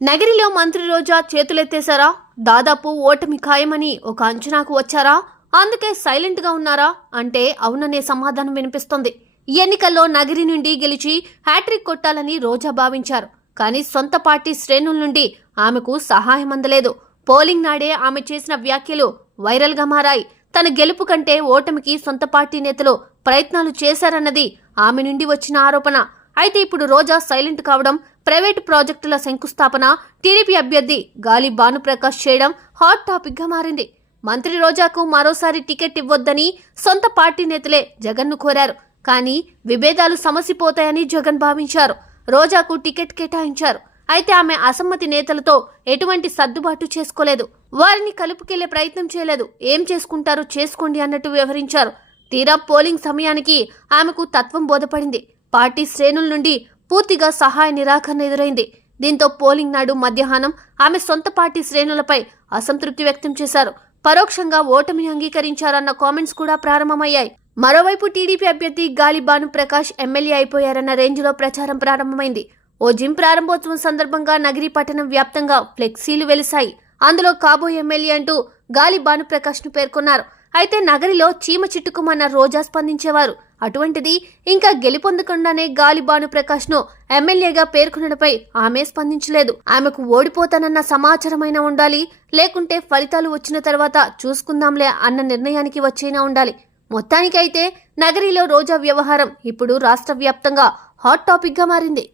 నగరిలో మంత్రి రోజా చేతులెత్తేశారా? దాదాపు ఓటమి ఖాయమని ఒక అంచనాకు వచ్చారా? అందుకే సైలెంట్ గా ఉన్నారా అంటే అవుననే సమాధానం వినిపిస్తోంది. ఎన్నికల్లో నగరి నుండి గెలిచి హ్యాట్రిక్ కొట్టాలని రోజా భావించారు. కానీ సొంత పార్టీ శ్రేణుల నుండి ఆమెకు సహాయం అందలేదు. పోలింగ్ నాడే ఆమె చేసిన వ్యాఖ్యలు వైరల్ గా మారాయి. తన గెలుపు కంటే ఓటమికి సొంత పార్టీ నేతలు ప్రయత్నాలు చేశారన్నది ఆమె నుండి వచ్చిన ఆరోపణ. అయితే ఇప్పుడు రోజా సైలెంట్ కావడం, ప్రైవేటు ప్రాజెక్టుల శంకుస్థాపన, టీడీపీ అభ్యర్థి గాలి భానుప్రకాష్ చేయడం హాట్ టాపిక్ గా మారింది. మంత్రి రోజాకు మరోసారి టికెట్ ఇవ్వొద్దని సొంత పార్టీ నేతలే జగన్ను కోరారు. కానీ విభేదాలు సమసిపోతాయని జగన్ భావించారు. రోజాకు టికెట్ కేటాయించారు. అయితే ఆమె అసమ్మతి నేతలతో ఎటువంటి సర్దుబాటు చేసుకోలేదు. వారిని కలుపుకెళ్లే ప్రయత్నం చేయలేదు. ఏం చేసుకుంటారో చేసుకోండి అన్నట్టు వ్యవహరించారు. తీరా పోలింగ్ సమయానికి ఆమెకు తత్వం బోధపడింది. పార్టీ శ్రేణుల నుండి పూర్తిగా సహాయ నిరాకరణ ఎదురైంది. దీంతో పోలింగ్ నాడు మధ్యాహ్నం ఆమె సొంత పార్టీ శ్రేణులపై అసంతృప్తి వ్యక్తం చేశారు. పరోక్షంగా ఓటమిని అంగీకరించారన్న కామెంట్స్ కూడా ప్రారంభమయ్యాయి. మరోవైపు టీడీపీ అభ్యర్థి గాలి భానుప్రకాష్ ఎమ్మెల్యే అయిపోయారన్న రేంజ్లో ప్రచారం ప్రారంభమైంది. ఓ జిమ్ ప్రారంభోత్సవం సందర్భంగా నగరి పట్టణం వ్యాప్తంగా ఫ్లెక్సీలు వెలిశాయి. అందులో కాబోయే ఎమ్మెల్యే అంటూ గాలి భానుప్రకాష్ ను పేర్కొన్నారు. అయితే నగరిలో చీమ చిట్టుకుమన్న రోజా స్పందించేవారు. అటువంటిది ఇంకా గెలుపొందకుండానే గాలి భానుప్రకాష్ ను ఎమ్మెల్యేగా పేర్కొనడంపై ఆమె స్పందించలేదు. ఆమెకు ఓడిపోతానన్న సమాచారమైనా ఉండాలి, లేకుంటే ఫలితాలు వచ్చిన తర్వాత చూసుకుందాంలే అన్న నిర్ణయానికి వచ్చైనా ఉండాలి. మొత్తానికైతే నగరిలో రోజా వ్యవహారం ఇప్పుడు రాష్ట్ర వ్యాప్తంగా హాట్ టాపిక్ గా మారింది.